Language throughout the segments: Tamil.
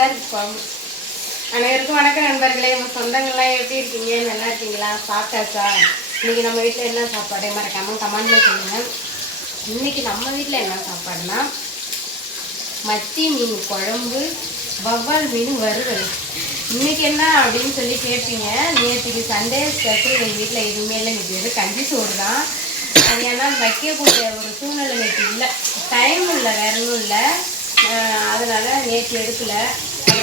தான் குழம்பு அனைவருக்கும் வணக்கம் நண்பர்களே. நம்ம சொந்தங்கள்லாம் எப்படி இருக்கீங்க? நல்லா இருக்கீங்களா? சாப்பிட்டாச்சா? இன்னைக்கு நம்ம வீட்டில் என்ன சாப்பாடு? மறக்காம கமெண்ட்ல சொல்லுங்க. இன்னைக்கு நம்ம வீட்டில் என்ன சாப்பாடுனா மத்தி மீன் குழம்பு வவ்வால் மீன் வறுவல். இன்னைக்கு என்ன அப்படின்னு சொல்லி கேட்பீங்க நேற்றுக்கு சண்டே ஸ்பெஷல் எங்கள் வீட்டில் எதுவுமே இல்லை. இன்னைக்கு வெறும் கஞ்சி சோறு தான். அது ஏன்னா வைக்கக்கூடிய ஒரு சூழ்நிலை நேற்று இல்லை. டைம் இல்லை வேற ஒன்றும் இல்லை. அதனால் நேற்று எடுக்கலை.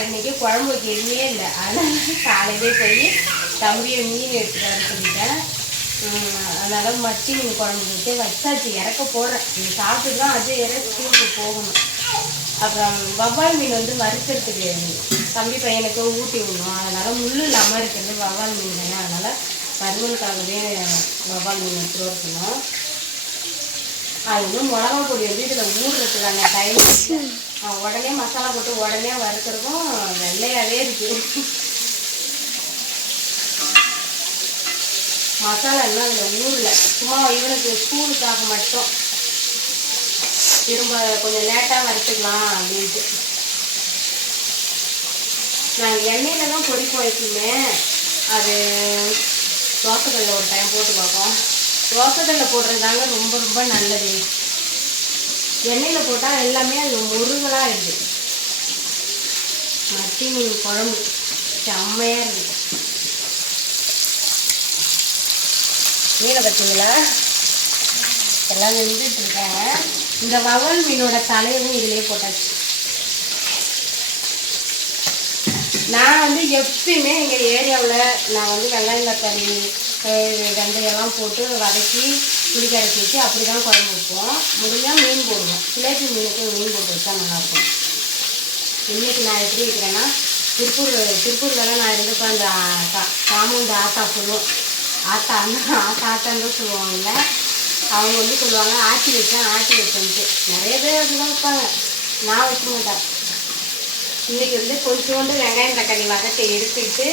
இன்னைக்கு குழம்பு வைக்க எதுவுமே இல்லை. அதனால காலையிலே போய் தம்பியை மீன் எடுத்துட்டு வர சொல்லிட்டேன். அதனால் மத்தி மீன் குழம்பு வச்சு வச்சாச்சு. இறக்க போடுறேன். இது சாப்பிட்டு தான் அது இறக்க ஸ்கூலுக்கு போகணும். அப்புறம் வவ்வால் மீன் வந்து வறுக்கிறதுக்கு தம்பி பையனுக்கு ஊட்டி விடணும். அதனால் முள் இல்லாமல் இருக்கிறது வவ்வால் மீன் தானே. அதனால் வறுவலுக்காகவே வவ்வால் மீன் எடுத்துகிட்டு வரணும் அது இன்னும் மிளகா பொடி வந்து இதில் ஊடுறதுக்கான டைம் உடனே மசாலா போட்டு உடனே வறுக்கிறதும் வெள்ளையாகவே இருக்கு. மசாலா எல்லாம் அதில் ஊரில் சும்மா இவனுக்கு ஸ்கூலுக்காக மட்டும். திரும்ப கொஞ்சம் லேட்டாக வறுத்துக்கலாம் அப்படின்ட்டு. நாங்கள் எண்ணெயில் தான் பொரிப்போம் எப்பயுமே அது தோசைக்கல்ல ஒரு டைம் போட்டு பார்ப்போம். தோசைக்கல்ல போடுறது தாங்க ரொம்ப ரொம்ப நல்லது. எண்ணெயில் போட்டால் எல்லாமே அது முருகலாக இருக்குது மத்தி மீன் குழம்பு. செம்மையாக இருக்குது மீனை பார்த்தீங்களா? எல்லாம் வெந்துட்டு இருக்காங்க இந்த வவல் மீனோட தலையவும் இதிலே போட்டாச்சு. நான் வந்து எப்பயுமே எங்கள் ஏரியாவில் நான் வந்து வெங்காயம் தக்காளி அஹ் வெந்தயம்லாம் போட்டு வதக்கி புளிக்கரைச்சி வச்சு அப்படி தான் குழம்பு வைப்போம். முடிஞ்சால் மீன் போடுவோம். சிலேபி மீனுக்கு மீன் போட்டு வச்சா நல்லாயிருக்கும். இன்றைக்கி நான் எப்படி இருக்கிறேன்னா திருப்பூர் திருப்பூர்லலாம் நான் இருந்தப்போ அந்த கா- ஆத்தா சொல்லுவோம். ஆத்தா ஆத்தா ஆத்தான்னு சொல்லுவாங்கல்ல அவங்க வந்து சொல்லுவாங்க ஆட்டி வச்சேன் ஆட்டி வச்சேன்ட்டு நிறைய பேர் அப்படிலாம் வைப்பாங்க. நான் வைக்க மாட்டேன். இன்றைக்கி வந்து கொஞ்சோண்டு வெங்காயம் தக்காளி வதட்டை எடுத்துக்கிட்டு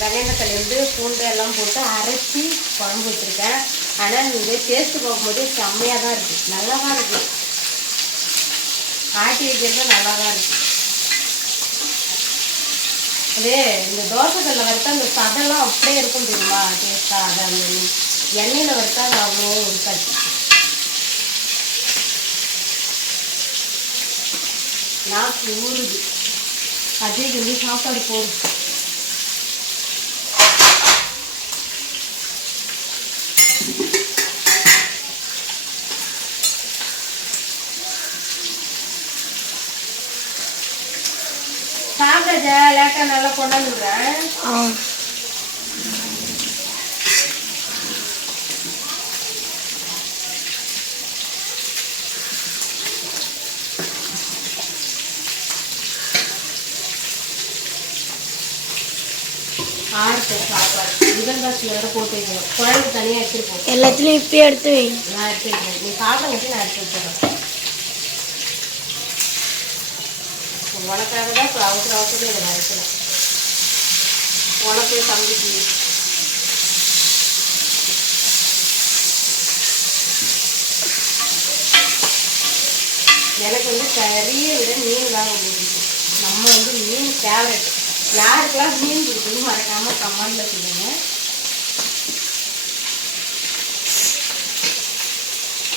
வெங்காயம் தக்காளி வந்து பூண்டு எல்லாம் போட்டு அரைச்சி குழம்பு வச்சுருக்கேன். ஆனால் நீங்கள் டேஸ்ட்டு பார்க்கும்போது செம்மையாக தான் இருக்குது நல்லா தான் இருக்குது ஆட்டி வைக்கிறது நல்லா தான் இருக்குது அதே இந்த தோசைக்கல்ல வறுத்தா அந்த சதெல்லாம் அப்படியே இருக்கும் தெரியுமா? டேஸ்ட்டாக அது அந்த எண்ணெயில் வறுத்தா அது அவ்வளோ இருக்காது. நாக்கு ஊறுது. அதே வந்து சாப்பாடு போடும் லேட்டாக நல்லா கொண்டாந்து விடுறேன் காசு வேறு போட்டு வைக்கணும். குழம்பு தனியாக எடுத்துட்டு போ. எல்லாத்துலேயும் இப்பயே எடுத்து வை. நான் எடுத்து வைக்கிறேன். நீ சாப்பிட வச்சு நான் எடுத்து வச்சுறேன் உனக்காக தான் இப்போ அவசர அவசரம் இதை வரைக்கிறேன் உனக்கு தம்பிக்கு. எனக்கு வந்து கறியை விட மீன் தான் ரொம்ப பிடிக்கும். நம்ம வந்து மீன் கேரட் யாருக்கெல்லாம் மீன் பிடிக்கும்னு மறக்காம கமெண்ட்ல சொல்லுங்க.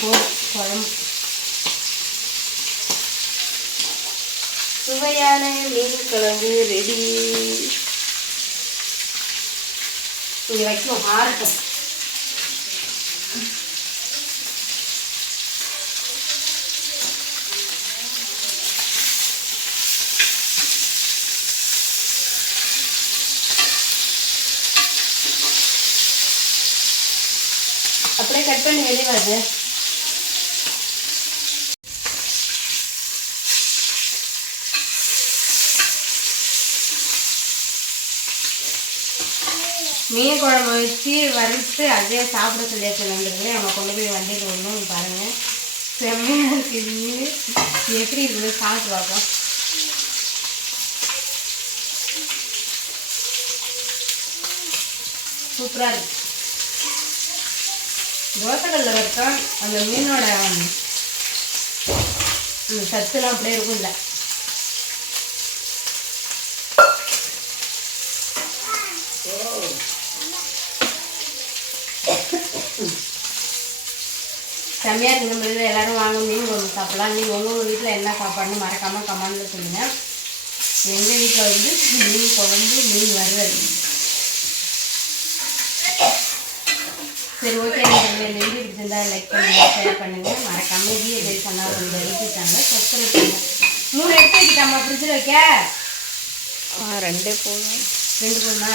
போதும் குழம்பு. சுவையான மீன் குழம்பு ரெடி இங்கே வைக்கணும் ஆறட்டும். அப்படியே கட் பண்ணி வெளியே வருது மீன் குழம்பு வச்சு வறுத்து அதே சாப்பிட சொல்லியாச்சு நண்பர்களே நம்ம கொண்டு போய் வண்டியில் ஒன்றும் பாருங்கள் செம்மையாக இருக்குது மீன். எப்படி இருக்குது? சாப்பிட்டு பார்ப்போம். சூப்பராக இருக்கு. தோசைகளில் வரைக்கும் அந்த மீனோட சத்துலாம் அப்படியே இருக்கும்ல. செம்மையாக இருக்கு நம்ம இதில் எல்லாரும் வாங்க மீன் குழம்பு சாப்பிடலாம். நீங்கள் உங்கள் வீட்டில் என்ன சாப்பாடுன்னு மறக்காமல் கமெண்ட்டில் சொல்லுங்கள் எங்கள் வீட்டில் வந்து மீன் குழம்பு மீன் வறுவல். சரி ஓகே நீங்கள் இந்த வீடியோ பிடிச்சிருந்தா லைக் பண்ணுங்கள் ஷேர் பண்ணுங்கள் மறக்காமல் வீடியோ டெலிட் பண்ணால் உங்கள் யூடியூப் சேனலை சப்ஸ்கிரைப் பண்ணுங்கள் மூணு எடுத்து வைக்கிட்டாமா ஃப்ரிட்ஜில் வைக்க. ரெண்டே போதும். ரெண்டு போதுமா?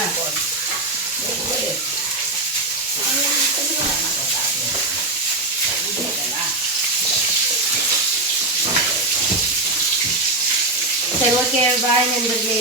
சரி ஓகே பாய் நண்பர்களே